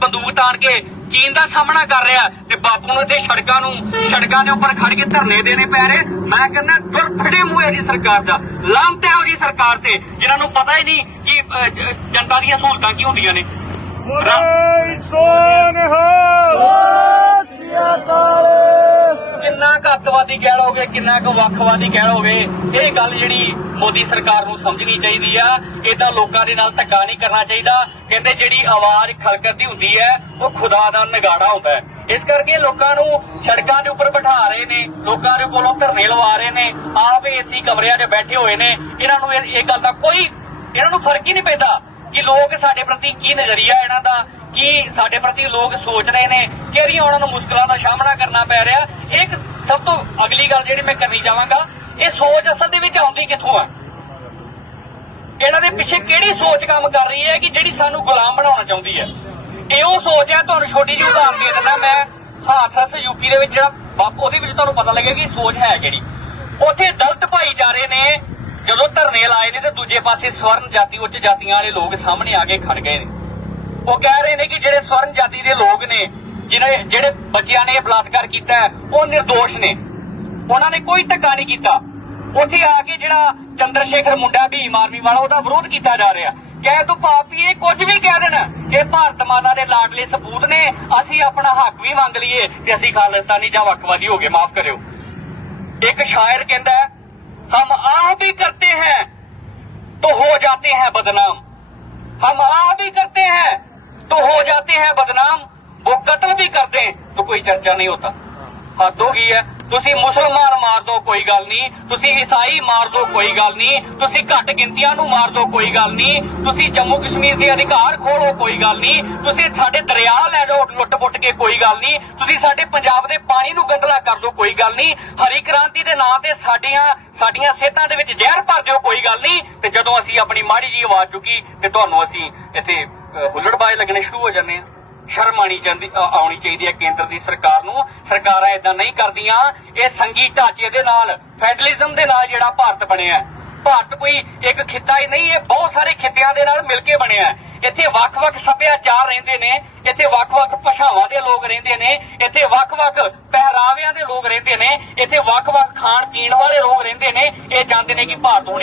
ਬੰਦੂਕ ਤਾਣ ਕੇ ਚੀਨ ਦਾ ਸਾਹਮਣਾ ਕਰ ਰਿਹਾ ਤੇ ਬਾਪੂ ਨੂੰ ਇੱਥੇ ਸੜਕਾਂ ਨੂੰ, ਸੜਕਾਂ ਦੇ ਉੱਪਰ ਖੜ ਕੇ ਧਰਨੇ ਦੇਣੇ ਪੈ ਰਹੇ। ਮੈਂ ਕਹਿੰਦਾ ਦੁਰਫੜੇ ਮੂੰਹ ਹੈ ਜੀ ਸਰਕਾਰ ਦਾ। ਲਾਮਤ ਹੋ ਜੀ ਸਰਕਾਰ ਤੇ, ਜਿਨ੍ਹਾਂ ਨੂੰ ਪਤਾ ਹੀ ਨਹੀਂ ਕਿ ਜਨਤਾ ਦੀਆਂ ਸਹੂਲਤਾਂ ਕੀ ਹੁੰਦੀਆਂ ਨੇ। ਕਿੰਨਾ ਕਹਿ ਲੋਗੇ ਕਿੰਨਾ ਕੁ ਵੱਖਵਾਦੀ ਕਹਿ ਲੋਗੇ ਇਹ ਗੱਲ ਜਿਹੜੀ ਮੋਦੀ ਸਰਕਾਰ ਨੂੰ ਸਮਝਣੀ ਚਾਹੀਦੀ ਆ। ਇਦਾਂ ਲੋਕਾਂ ਦੇ ਨਾਲ ਧੱਕਾ ਨਹੀਂ ਕਰਨਾ ਚਾਹੀਦਾ। ਕਹਿੰਦੇ ਜਿਹੜੀ ਆਵਾਜ਼ ਖਲਕਤ ਦੀ ਹੁੰਦੀ ਹੈ, ਉਹ ਖੁਦਾ ਦਾ ਨਗਾੜਾ ਹੁੰਦਾ ਹੈ। ਇਸ ਕਰਕੇ ਲੋਕਾਂ ਨੂੰ ਸੜਕਾਂ ਦੇ ਉੱਪਰ ਬਿਠਾ ਰਹੇ ਨੇ, ਲੋਕਾਂ ਦੇ ਕੋਲੋਂ ਧਰਨੇ ਲਵਾ ਰਹੇ ਨੇ, ਆਪ ਏਸੀ ਕਮਰਿਆਂ 'ਚ ਬੈਠੇ ਹੋਏ ਨੇ। ਇਹਨਾਂ ਨੂੰ ਇਹ ਇਹ ਗੱਲ ਦਾ ਕੋਈ, ਇਹਨਾਂ ਨੂੰ ਫ਼ਰਕ ਹੀ ਨਹੀਂ ਪੈਂਦਾ। ਕਿ ਲੋਕ ਸਾਡੇ ਪ੍ਰਤੀ ਕੀ ਨਜ਼ਰੀਆ ਇਹਨਾਂ ਦਾ, ਕੀ ਸਾਡੇ ਪ੍ਰਤੀ ਲੋਕ ਸੋਚ ਰਹੇ ਨੇ, ਕਿਹੜੀਆਂ ਉਹਨਾਂ ਨੂੰ ਮੁਸ਼ਕਲਾਂ ਦਾ ਸਾਹਮਣਾ ਕਰਨਾ ਪੈ ਰਿਹਾ। ਇੱਕ ਸਭ ਤੋਂ ਅਗਲੀ ਗੱਲ ਜਿਹੜੀ ਮੈਂ ਕਰਨੀ ਚਾਹਾਂਗਾ, ਇਹ ਸੋਚ ਅਸਲ ਦੇ ਵਿੱਚ ਆਉਂਦੀ ਕਿੱਥੋਂ ਆ? ਇਹਨਾਂ ਦੇ ਪਿੱਛੇ ਕਿਹੜੀ ਸੋਚ ਕੰਮ ਕਰ ਰਹੀ ਹੈ ਕਿ ਜਿਹੜੀ ਸਾਨੂੰ ਗੁਲਾਮ ਬਣਾਉਣਾ ਚਾਹੁੰਦੀ ਹੈ? ਇਹ ਉਹ ਸੋਚ ਹੈ ਤੁਹਾਨੂੰ ਛੋਟੀ ਜਿਹੀ ਉਦਾਹਰਨ ਦੇ ਦਿੰਦਾ ਮੈਂ ਹਾਥਰਸ ਯੂਪੀ ਦੇ ਵਿੱਚ ਜਿਹੜਾ ਬਾਪ ਉਹਦੇ ਵਿੱਚ ਤੁਹਾਨੂੰ ਪਤਾ ਲੱਗੇਗਾ ਕਿ ਸੋਚ ਹੈ ਕਿਹੜੀ। ਉੱਥੇ ਦਲਤ ਭਾਈਚਾਰੇ ਨੇ, ਜਦੋਂ ਧਰਨੇ ਲਾਏ ਨੇ ਤੇ ਦੂਜੇ ਪਾਸੇ ਸਵਰਨ ਜਾਤੀ, ਉੱਚ ਜਾਤੀਆਂ ਵਾਲੇ ਲੋਕ ਸਾਹਮਣੇ ਆ ਕੇ ਖੜ ਗਏ ਨੇ। ਉਹ ਕਹਿ ਰਹੇ ਨੇ ਕਿ ਜਿਹੜੇ ਸਵਰਨ ਜਾਤੀ ਦੇ ਲੋਕ ਨੇ ਜਿਹੜੇ ਜਿਹੜੇ ਬੱਚਿਆਂ ਨੇ ਬਲਾਤਕਾਰ ਕੀਤਾ ਉਹ નિર્ਦੋਸ਼ ਨੇ। ਉਹਨਾਂ ਨੇ ਕੋਈ ਧੱਕਾ ਨਹੀਂ ਕੀਤਾ। ਉੱਥੇ ਆ ਕੇ ਜਿਹੜਾ ਚੰਦਰ ਮੁੰਡਾ ਭੀਮ ਆਰਮੀ ਵਾਲਾ, ਉਹਦਾ ਵਿਰੋਧ ਕੀਤਾ ਜਾ ਰਿਹਾ। ਕਹਿ ਤੂੰ ਪਾਪੀਏ ਕੁਝ ਵੀ ਕਹਿ ਦੇਣ ਇਹ ਭਾਰਤ ਮਾਤਾ ਦੇ ਲਾਡਲੇ ਸਬੂਤ ਨੇ, ਅਸੀਂ ਆਪਣਾ ਹੱਕ ਵੀ ਮੰਗ ਲਈਏ ਤੇ ਅਸੀਂ ਖਾਲਿਸਤਾਨੀ ਜਾਂ ਵਕਵਾਦੀ ਹੋ ਗਏ, ਮਾਫ ਕਰਿਓ। ਇੱਕ ਸ਼ਾਇਰ ਕਹਿੰਦਾ ਹਮ ਆਹ ਵੀ ਕਰਤੇ ਹੈ हो जाते हैं बदनाम हम आह भी करते हैं तो हो जाते हैं बदनाम वो कत्ल भी करते हैं तो कोई चर्चा नहीं होता ਹੱਦ ਹੋ ਗਈ ਹੈ ਤੁਸੀਂ ਮੁਸਲਮਾਨ ਮਾਰ ਦੋ ਕੋਈ ਗੱਲ ਨਹੀਂ ਤੁਸੀਂ ਈਸਾਈ ਮਾਰ ਦੋ ਕੋਈ ਗੱਲ ਨਹੀਂ ਤੁਸੀਂ ਘੱਟ ਗਿਣਤੀਆਂ ਨੂੰ ਮਾਰ ਦੋ ਕੋਈ ਗੱਲ ਨਹੀਂ ਤੁਸੀਂ ਜੰਮੂ ਕਸ਼ਮੀਰ ਦੇ ਅਧਿਕਾਰ ਖੋਲੋ ਕੋਈ ਗੱਲ ਨਹੀਂ ਤੁਸੀਂ ਸਾਡੇ ਦਰਿਆ ਲੈ ਜਾਓ ਲੁੱਟ-ਪੁੱਟ ਕੇ ਕੋਈ ਗੱਲ ਨਹੀਂ ਤੁਸੀਂ ਸਾਡੇ ਪੰਜਾਬ ਦੇ ਪਾਣੀ ਨੂੰ ਗੰਦਲਾ ਕਰ ਦਿਓ ਕੋਈ ਗੱਲ ਨਹੀਂ ਹਰੀ ਕ੍ਰਾਂਤੀ ਦੇ ਨਾਂ ਤੇ ਸਾਡੀਆਂ ਸਾਡੀਆਂ ਸਿਹਤਾਂ ਦੇ ਵਿੱਚ ਜ਼ਹਿਰ ਭਰ ਦਿਓ ਕੋਈ ਗੱਲ ਨਹੀਂ ਤੇ ਜਦੋਂ ਅਸੀਂ ਆਪਣੀ ਮਾੜੀ ਜੀ ਆਵਾਜ਼ ਚੁੱਕੀ ਤੇ ਤੁਹਾਨੂੰ ਅਸੀਂ ਇੱਥੇ ਹੁੱਲੜਬਾਜ਼ ਲੱਗਣੇ ਸ਼ੁਰੂ ਹੋ ਜਾਂਦੇ ਆ ਸ਼ਰਮ ਆਣੀ ਚਾਹੀਦੀ ਆਉਣੀ ਚਾਹੀਦੀ ਹੈ ਕੇਂਦਰ ਦੀ ਸਰਕਾਰ ਨੂੰ। ਸਰਕਾਰਾਂ ਇਦਾਂ ਨਹੀਂ ਕਰਦੀਆਂ। ਇਹ ਸੰਗੀ ਢਾਂਚੇ ਦੇ ਨਾਲ, ਫੈਡਰਲਿਜ਼ਮ ਦੇ ਨਾਲ ਜਿਹੜਾ ਭਾਰਤ ਬਣਿਆ ਭਾਰਤ ਕੋਈ ਇੱਕ ਖਿੱਤਾ ਹੀ ਨਹੀਂ, ਇਹ ਬਹੁਤ ਸਾਰੇ ਖਿੱਤਿਆਂ ਦੇ ਨਾਲ ਮਿਲ ਕੇ ਬਣਿਆ ਇੱਥੇ ਵੱਖ-ਵੱਖ ਸੱਭਿਆਚਾਰ ਰਹਿੰਦੇ ਨੇ, ਇੱਥੇ ਵੱਖ-ਵੱਖ ਭਾਸ਼ਾਵਾਂ ਦੇ ਲੋਕ ਰਹਿੰਦੇ ਨੇ, ਇੱਥੇ ਵੱਖ-ਵੱਖ ਪਹਿਰਾਵਿਆਂ ਦੇ ਲੋਕ ਰਹਿੰਦੇ ਨੇ, ਇੱਥੇ ਵੱਖ-ਵੱਖ ਖਾਣ ਪੀਣ ਵਾਲੇ ਲੋਕ ਰਹਿੰਦੇ ਨੇ। ਇਹ ਚਾਹੁੰਦੇ ਨੇ ਕਿ ਭਾਰਤ ਹੁਣ